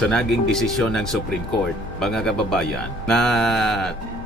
sa naging desisyon ng Supreme Court, mga kababayan, na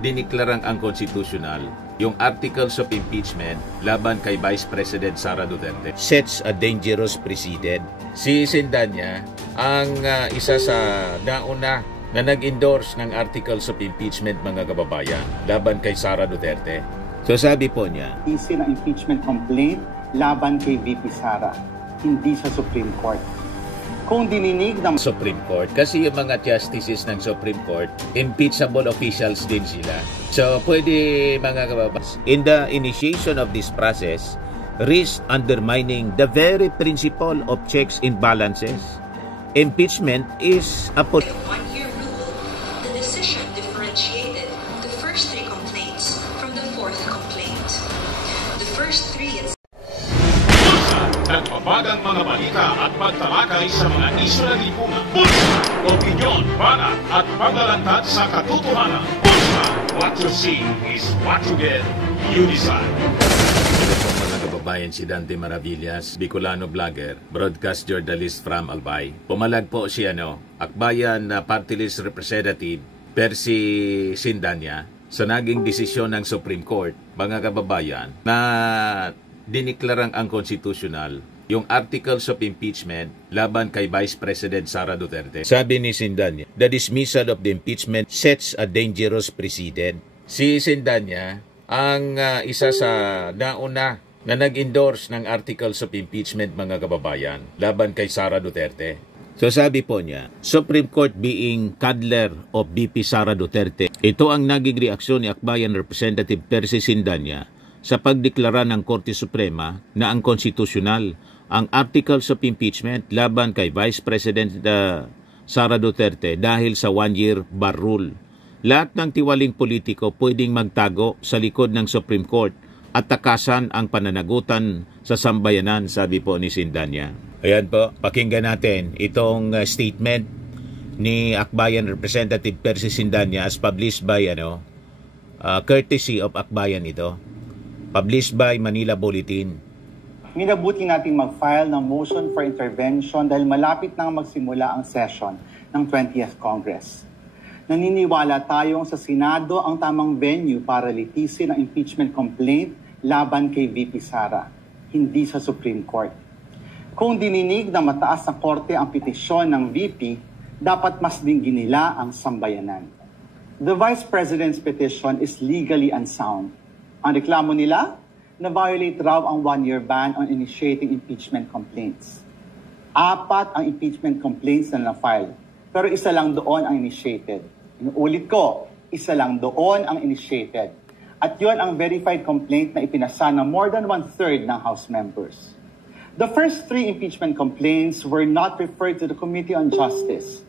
diniklarang ang constitutional yung articles of impeachment laban kay Vice President Sara Duterte. Sets a dangerous precedent. Si Sindanya ang isa sa nauna na nag-endorse ng articles of impeachment, mga kababayan, laban kay Sara Duterte. So sabi po niya, isin ang impeachment complaint laban kay VP Sara, hindi sa Supreme Court. Kung dininig ng Supreme Court, kasi yung mga justices ng Supreme Court, impeachable officials din sila. So pwede, mga kababayan, in the initiation of this process, risk undermining the very principle of checks and balances. Impeachment is a one-year rule, the decision differentiated the first three complaints from the fourth complaint. The first three nagpapagang mga balita at pagtalakay sa mga isyu ng lipunan. Bulsa! Opinyon, banat at paglalantad sa katotohanan. Bulsa! What you see is what you get. You decide. Ito po, mga kababayan, si Dante Maravillas, Bicolano vlogger, broadcast journalist from Albay. Pumalag po si Akbayan na party list representative Percy Sindanya sa naging desisyon ng Supreme Court, mga kababayan, na diniklarang ang constitutional yung articles of impeachment laban kay Vice President Sara Duterte. Sabi ni Sindanya, the dismissal of the impeachment sets a dangerous precedent. Si Sindanya ang isa sa nauna na nag-endorse ng articles of impeachment, mga kababayan, laban kay Sara Duterte. So sabi po niya, Supreme Court being cuddler of VP Sara Duterte, ito ang naging reaksyon ni Akbayan Representative Percy Sindanya sa pagdeklara ng Korte Suprema na ang konstitusyonal ang articles of impeachment laban kay Vice President Sara Duterte dahil sa one-year bar rule. Lahat ng tiwaling politiko pwedeng magtago sa likod ng Supreme Court at takasan ang pananagutan sa sambayanan, sabi po ni Sindanya. Ayan po, pakinggan natin itong statement ni Akbayan Representative Percy Sindanya as published by courtesy of Akbayan ito. Published by Manila Bulletin. Minabuti natin mag-file ng motion for intervention dahil malapit nang magsimula ang session ng 20th Congress. Naniniwala tayong sa Senado ang tamang venue para litisin ang impeachment complaint laban kay VP Sara, hindi sa Supreme Court. Kung dininig ng mataas na korte ang petisyon ng VP, dapat mas din ginila ang sambayanan. The Vice President's petition is legally unsound. Ang reklamo nila, na-violate raw ang one-year ban on initiating impeachment complaints. 4 ang impeachment complaints na na-file, pero isa lang doon ang initiated. Inuulit ko, isa lang doon ang initiated. At yon ang verified complaint na ipinasa ng more than 1/3 ng House members. The first 3 impeachment complaints were not referred to the Committee on Justice.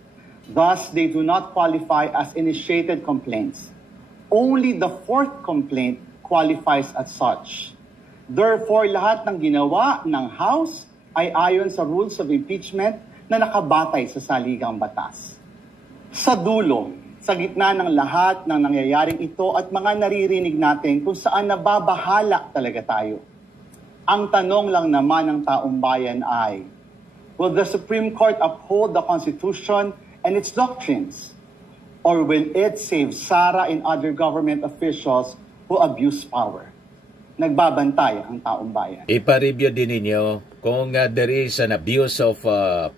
Thus, they do not qualify as initiated complaints. Only the 4th complaint qualifies as such. Therefore, lahat ng ginawa ng House ay ayon sa rules of impeachment na nakabatay sa saligang batas. Sa dulo, sa gitna ng lahat ng nangyayaring ito at mga naririnig natin kung saan nababahala talaga tayo, ang tanong lang naman ng taong bayan ay, will the Supreme Court uphold the Constitution and its doctrines? Or will it save Sara and other government officials who abuse power? Nagbabantay ang taong bayan. Ipa-review din ninyo kung there is an abuse of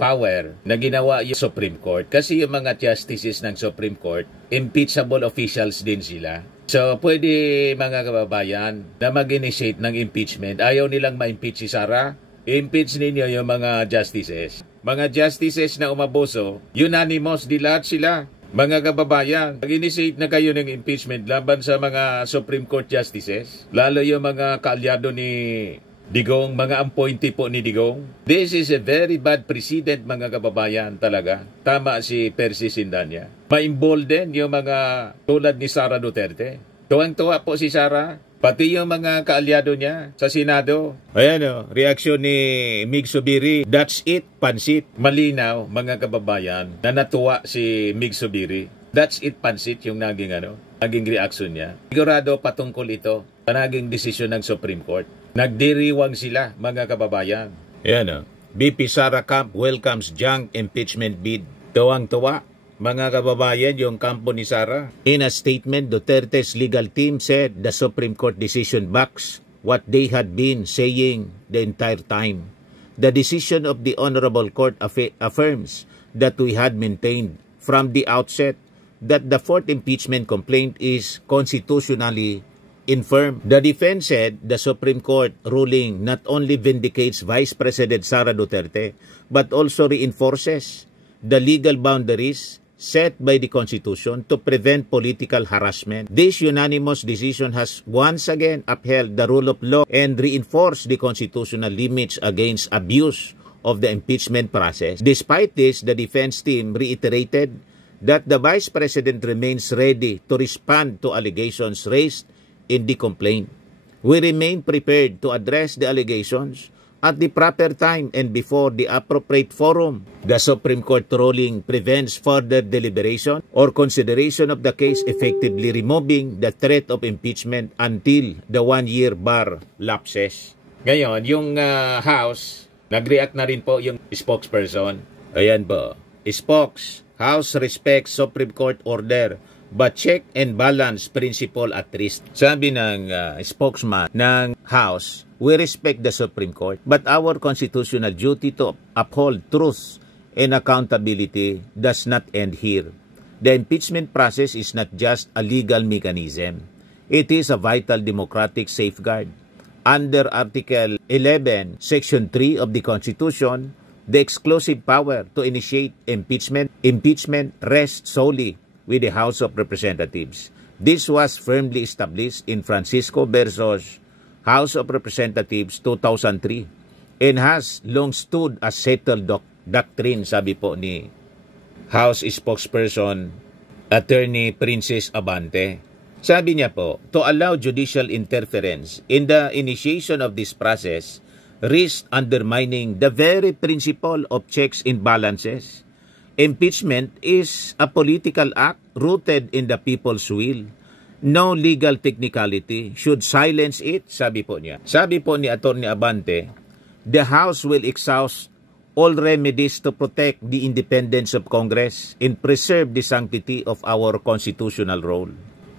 power na ginawa yung Supreme Court. Kasi yung mga justices ng Supreme Court, impeachable officials din sila. So, pwede, mga kababayan, na mag-initiate ng impeachment. Ayaw nilang ma-impeach si Sara, impeach ninyo yung mga justices. Mga justices na umabuso, unanimous, di lahat sila. Mga kababayan, mag-initiate na kayo ng impeachment laban sa mga Supreme Court justices, lalo yung mga kaalyado ni Digong, mga appointee po ni Digong. This is a very bad precedent, mga kababayan, talaga. Tama si Percy Sindanya. Ma-embolden yung mga tulad ni Sara Duterte. Tuwang-tuwa po si Sara, pati yung mga kaalyado niya sa Senado. Ayan reaksyon ni Mig Zubiri, that's it, pansit. Malinaw, mga kababayan, na natuwa si Mig Zubiri. That's it, pansit, yung naging reaksyon niya. Sigurado patungkol ito sa naging desisyon ng Supreme Court. Nagdiriwang sila, mga kababayan. Ayan VP Sara Camp welcomes junk impeachment bid. Tuwang-tuwa, mga kababayan, yung kampo ni Sara. In a statement, Duterte's legal team said the Supreme Court decision backs what they had been saying the entire time. The decision of the Honorable Court affirms that we had maintained from the outset that the fourth impeachment complaint is constitutionally infirm. The defense said the Supreme Court ruling not only vindicates Vice President Sara Duterte, but also reinforces the legal boundaries set by the Constitution to prevent political harassment. This unanimous decision has once again upheld the rule of law and reinforced the constitutional limits against abuse of the impeachment process. Despite this, the defense team reiterated that the Vice President remains ready to respond to allegations raised in the complaint. We remain prepared to address the allegations at the proper time and before the appropriate forum. The Supreme Court ruling prevents further deliberation or consideration of the case, effectively removing the threat of impeachment until the one-year bar lapses. Ngayon, yung House, nag-react na rin po yung spokesperson. Ayan po. House respects Supreme Court order but check and balance principle at risk. Sabi ng spokesman ng House, we respect the Supreme Court, but our constitutional duty to uphold truth and accountability does not end here. The impeachment process is not just a legal mechanism. It is a vital democratic safeguard. Under Article 11, Section 3 of the Constitution, the exclusive power to initiate impeachment rests solely with the House of Representatives. This was firmly established in Francisco versus House of Representatives 2003 and has long stood as settled doctrine, sabi po ni House spokesperson Attorney Princess Abante. Sabi niya po, to allow judicial interference in the initiation of this process risks undermining the very principle of checks and balances. Impeachment is a political act rooted in the people's will. No legal technicality should silence it, sabi po niya. Sabi po ni Atty. Abante, the House will exhaust all remedies to protect the independence of Congress and preserve the sanctity of our constitutional role.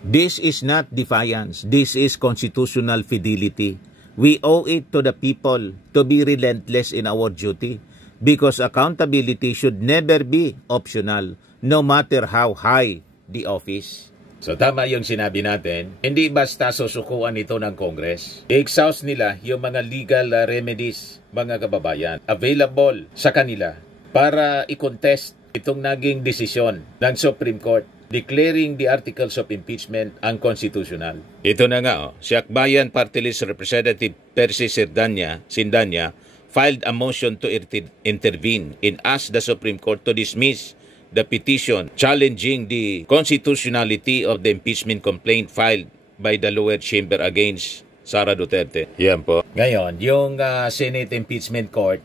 This is not defiance. This is constitutional fidelity. We owe it to the people to be relentless in our duty because accountability should never be optional, no matter how high the office. So tama yung sinabi natin, hindi basta susukuan ito ng Congress. I-exhaust nila yung mga legal remedies, mga kababayan, available sa kanila para i-contest itong naging desisyon ng Supreme Court declaring the articles of impeachment unconstitutional. Ito na nga, si Akbayan Party List Representative Percy Sindanya filed a motion to intervene and ask the Supreme Court to dismiss the petition challenging the constitutionality of the impeachment complaint filed by the lower chamber against Sara Duterte. Yan po. Ngayon, yung Senate Impeachment Court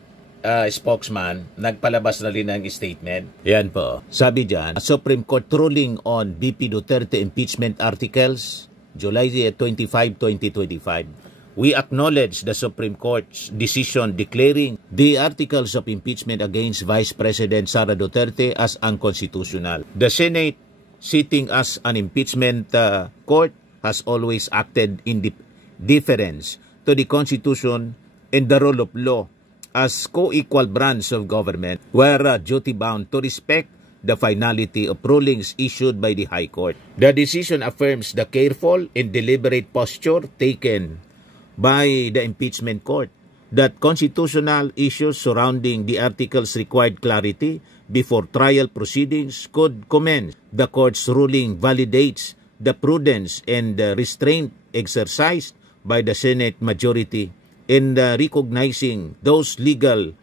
spokesman, nagpalabas na rin ng statement. Yan po. Sabi dyan, Supreme Court ruling on BP Duterte impeachment articles, July 25, 2025. We acknowledge the Supreme Court's decision declaring the articles of impeachment against Vice President Sara Duterte as unconstitutional. The Senate, sitting as an impeachment court, has always acted in deference to the Constitution and the rule of law as co-equal branch of government, were duty-bound to respect the finality of rulings issued by the High Court. The decision affirms the careful and deliberate posture taken by the impeachment court that constitutional issues surrounding the articles required clarity before trial proceedings could commence. The court's ruling validates the prudence and restraint exercised by the Senate majority in recognizing those legal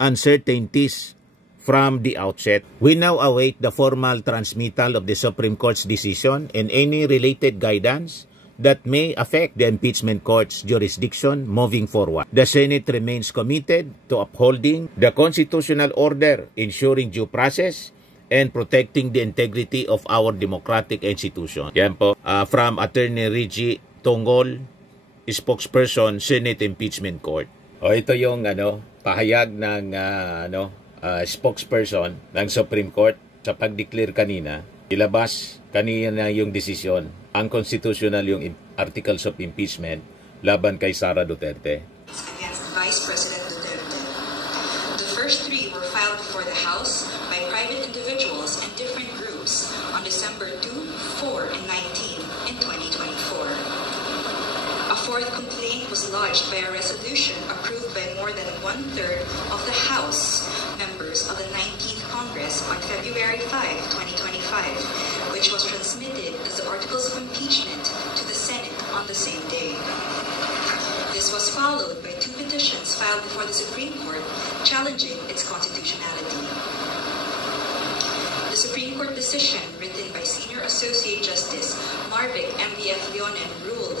uncertainties from the outset. We now await the formal transmittal of the Supreme Court's decision and any related guidance that may affect the impeachment court's jurisdiction moving forward. The Senate remains committed to upholding the constitutional order, ensuring due process, and protecting the integrity of our democratic institution. Yan po, from Attorney Reggie Tongol, spokesperson, Senate Impeachment Court. O ito yung pahayag ng spokesperson ng Supreme Court sa pag-declare kanina, ilabas kanina yung desisyon. Unconstitutional yung articles of impeachment laban kay Sara Duterte. Against Vice President Duterte. The first three were filed before the House by private individuals and different groups on December 2, 4, and 19 in 2024. A fourth complaint was lodged by a resolution approved by more than one-third of the House members of the 19th Congress on February 5, 2025, which was transmitted as the articles of impeachment to the Senate on the same day. This was followed by two petitions filed before the Supreme Court challenging its constitutionality. The Supreme Court decision, written by Senior Associate Justice Marvic M.B.F. Leonen, ruled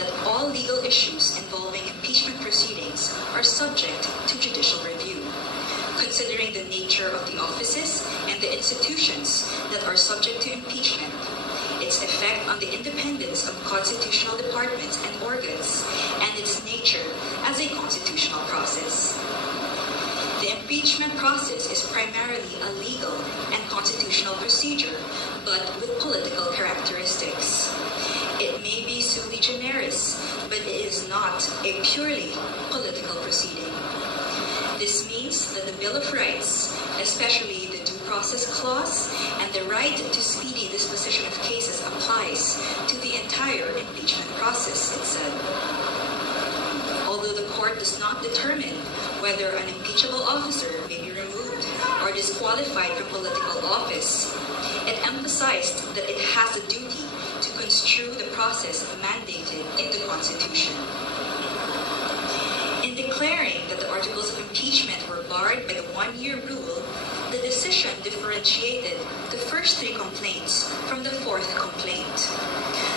that all legal issues involving impeachment proceedings are subject to judicial review, considering the nature of the offices and the institutions that are subject to impeachment, its effect on the independence of constitutional departments and organs, and its nature as a constitutional process. The impeachment process is primarily a legal and constitutional procedure, but with political characteristics. It may be sui generis, but it is not a purely political proceeding. This means that the Bill of Rights, especially the Due Process Clause and the right to speedy disposition of cases, applies to the entire impeachment process, it said. Although the court does not determine whether an impeachable officer may be removed or disqualified from political office, it emphasized that it has a duty to construe the process mandated in the Constitution. In declaring that the articles of impeachment were barred by the one-year rule, the decision differentiated the first three complaints from the fourth complaint.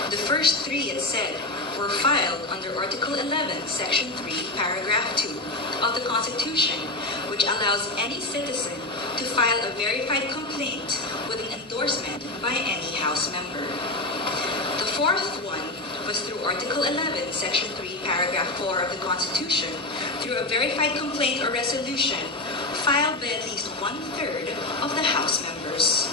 The first three, it said, were filed under Article 11, Section 3, Paragraph 2 of the Constitution, which allows any citizen to file a verified complaint with an endorsement by any House member. The fourth one was through Article 11, Section 3, Paragraph 4 of the Constitution, through a verified complaint or resolution filed by at least one-third of the House members.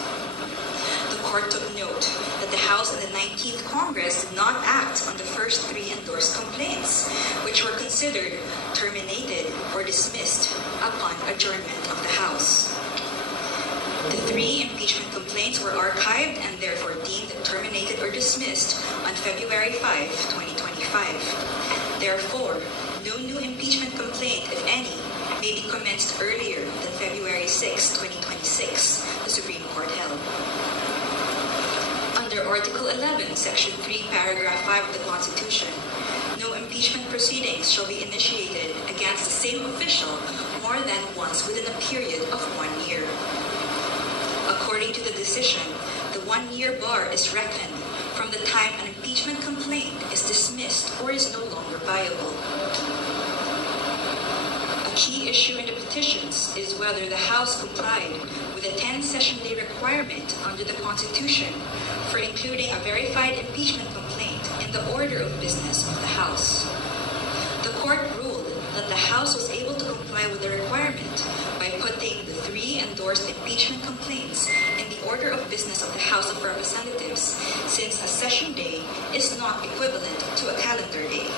The court took note that the House and the 19th Congress did not act on the first three endorsed complaints, which were considered terminated or dismissed upon adjournment of the House. The three impeachment complaints were archived and therefore deemed terminated or dismissed on February 5, 2025. Therefore, no new impeachment complaint, if any, may be commenced earlier than February 6, 2026, the Supreme Court held. Under Article 11, Section 3, Paragraph 5 of the Constitution, no impeachment proceedings shall be initiated against the same official more than once within a period of 1 year. According to the decision, the one-year bar is reckoned from the time an impeachment complaint is dismissed or is no longer viable. A key issue in the petitions is whether the House complied with the 10-session day requirement under the Constitution for including a verified impeachment complaint in the order of business of the House. The court ruled that the House was able to comply with the requirement by putting the three endorsed impeachment complaints in the order of business of the House of Representatives, since a session day is not equivalent to a calendar day.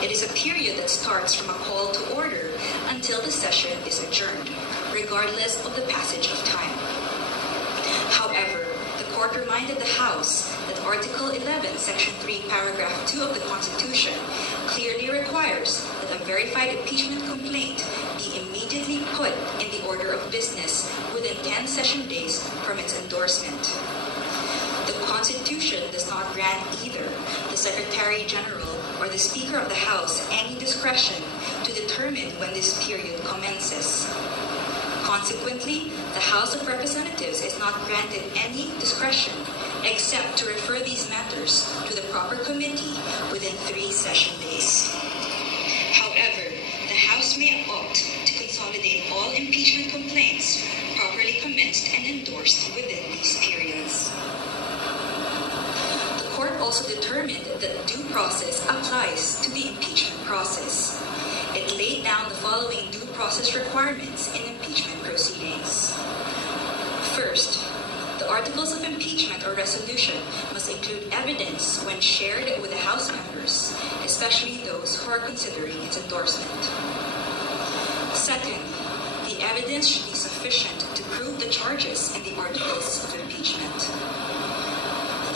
It is a period that starts from a call to order until the session is adjourned, regardless of the passage of time. However, the court reminded the House that Article 11, Section 3, Paragraph 2 of the Constitution clearly requires that a verified impeachment complaint be immediately put in the order of business within 10 session days from its endorsement. The Constitution does not grant either the Secretary General or the Speaker of the House any discretion to determine when this period commences. Consequently, the House of Representatives is not granted any discretion except to refer these matters to the proper committee within 3 session days. However, the House may opt to consolidate all impeachment complaints properly commenced and endorsed within these periods. The court also determined that due process applies to the impeachment process. It laid down the following due process requirements in impeachment proceedings. First, First, the articles of impeachment or resolution must include evidence when shared with the House members, especially those who are considering its endorsement. Second, the evidence should be sufficient to prove the charges in the articles of impeachment.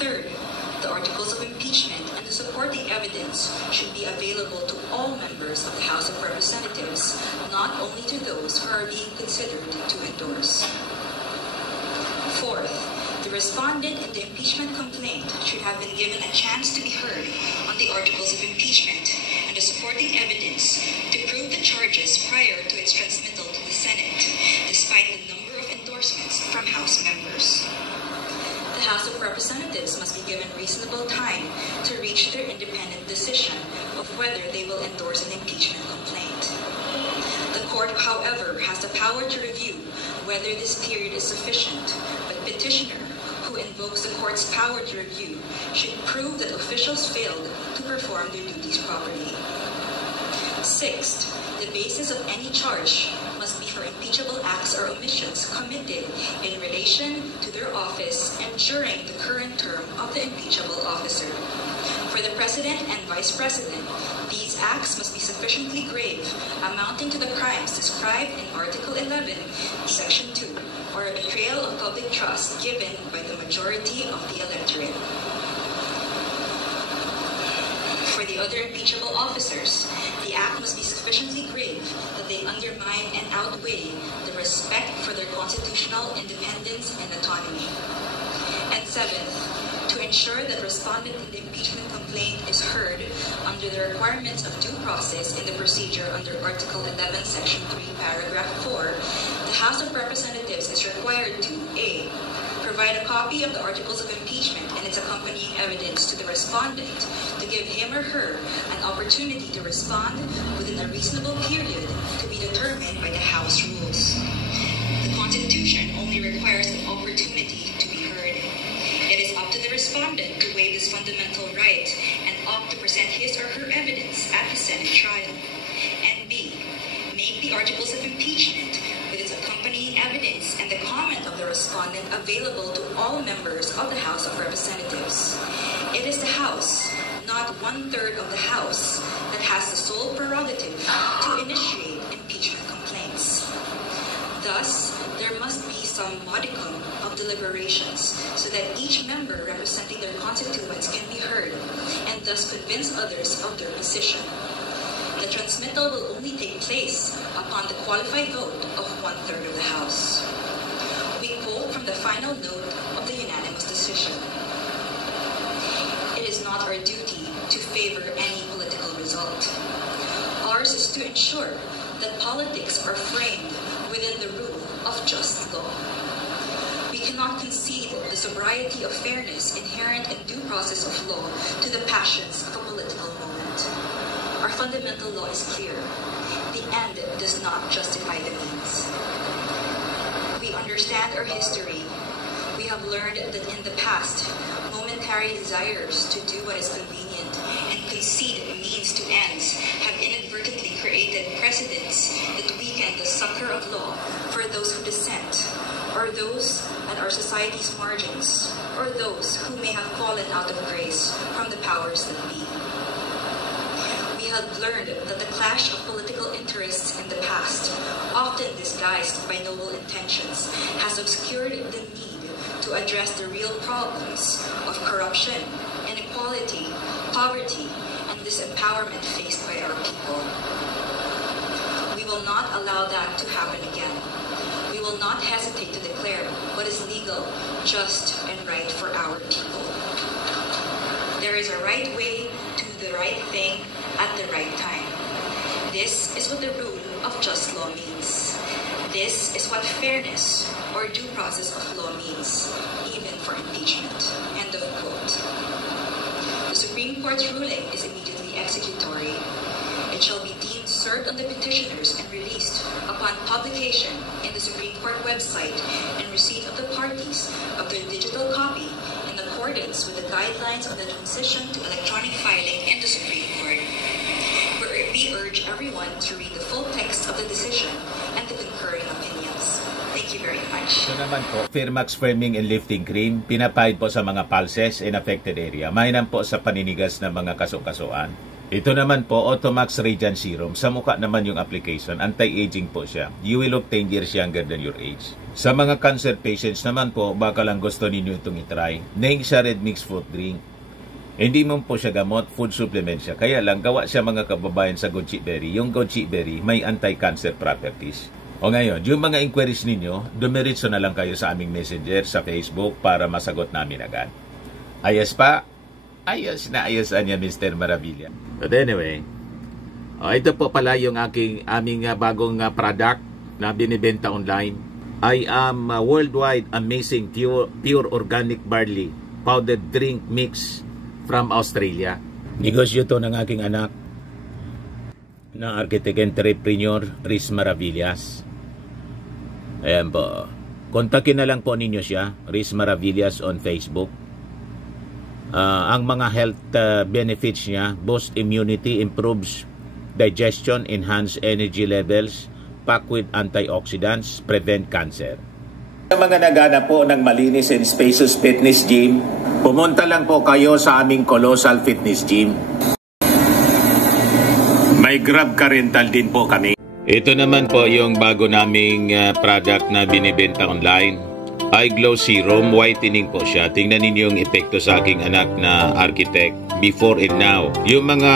Third, the articles of impeachment and the supporting evidence should be available to all members of the House of Representatives, not only to those who are being considered to endorse. Fourth, the respondent in the impeachment complaint should have been given a chance to be heard on the articles of impeachment and the supporting evidence to prove the charges prior to its transmittal to the Senate, despite the number of endorsements from House members. The House of Representatives must be given reasonable time to reach their independent decision of whether they will endorse an impeachment complaint. The court, however, has the power to review whether this period is sufficient, but petitioner, who invokes the court's power to review, should prove that officials failed to perform their duties properly. Sixth, the basis of any charge must be for impeachable acts or omissions committed in relation to their office and during the current term of the impeachable officer. For the President and Vice President, these acts must be sufficiently grave, amounting to the crimes described in Article 11, Section 2, or a betrayal of public trust given by the majority of the electorate. For the other impeachable officers, the act must be sufficiently grave that they undermine and outweigh the respect for their constitutional independence and autonomy. And seventh, to ensure that respondent in the impeachment complaint is heard under the requirements of due process in the procedure under Article 11, Section 3, Paragraph 4, the House of Representatives is required to A. Provide a copy of the articles of impeachment and its accompanying evidence to the respondent to give him or her an opportunity to respond within a reasonable period to be determined by the House rules. The Constitution only requires an opportunity to be heard. It is up to the respondent to waive this fundamental right and opt to present his or her evidence at the Senate trial. And B. Make the articles of impeachment with its accompanying evidence and the comment of the respondent available to all members of the House of Representatives. It is the House, not 1/3 of the House, that has the sole prerogative to initiate impeachment complaints. Thus, there must be some modicum of deliberations so that each member representing their constituents can be heard and thus convince others of their position. The transmittal will only take place upon the qualified vote of 1/3 of the House. We quote from the final note of the unanimous decision. It is not our duty to favor any political result. Ours is to ensure that politics are framed within the rule of just law. We cannot concede the sobriety of fairness inherent in due process of law to the passions of a political moment. Our fundamental law is clear. The end does not justify the means. We understand our history. We have learned that in the past, momentary desires to do what is convenient and concede means to ends have inadvertently created precedents that weaken the succor of law for those who dissent, or those at our society's margins, or those who may have fallen out of grace from the powers that be. We have learned that the clash of political interests in the past, often disguised by noble intentions, has obscured the need to address the real problems of corruption, inequality, poverty, and disempowerment faced by our people. We will not allow that to happen again. We will not hesitate to declare what is legal, just, and right for our people. There is a right way to do the right thing at the right time. This is what the rule of just law means. This is what fairness or due process of law means, even for impeachment. End of quote. The Supreme Court's ruling is immediately executory. It shall be deemed served on the petitioners and released upon publication in the Supreme Court website and receipt of the parties of their digital copy in accordance with the guidelines of the transition to electronic filing in the Supreme Court. We urge everyone to read the full text of the decision and the concurring opinions. Thank you. Thank you very much. Ito naman po, Firmax Firming and Lifting Cream, pinapahid po sa mga pulses in affected area. Mainam po sa paninigas ng mga kaso-kasuan. Ito naman po, Automax Radiant Serum. Sa mukha naman yung application, anti-aging po siya. You will look 10 years younger than your age. Sa mga cancer patients naman po, baka lang gusto ninyo itong itry. Nengsa Red Mix Fruit Drink. Hindi mo po siya gamot, food supplement siya. Kaya lang, gawa siya mga kababayan sa goji berry. Yung goji berry, may anti-cancer properties. O ngayon, yung mga inquiries ninyo, dumiritso na lang kayo sa aming messenger sa Facebook para masagot namin agad. Ayos pa? Ayos na ayos niya, Mr. Maravilla. But anyway, ito po pala yung aming bagong product na binibenta online. I am worldwide amazing pure organic barley powdered drink mix from Australia. Negosyo to ng aking anak na architect entrepreneur Riz Maravillas. Ayan po. Kontakin na lang po ninyo siya, Riz Maravillas on Facebook. Ang mga health benefits niya, boost immunity, improves digestion, enhance energy levels, packed with antioxidants, prevent cancer. Sa mga naghanap po ng malinis and spacious fitness gym, pumunta lang po kayo sa aming Colossal Fitness Gym. May Grab Car Rental din po kami. Ito naman po yung bago naming product na binibenta online. Eye Glow Serum, whitening po siya. Tingnan ninyo yung epekto sa aking anak na architect before and now. Yung mga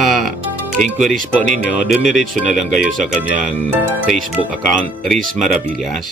inquiries po ninyo, dumiretso na lang kayo sa kanyang Facebook account, Riz Maravillas.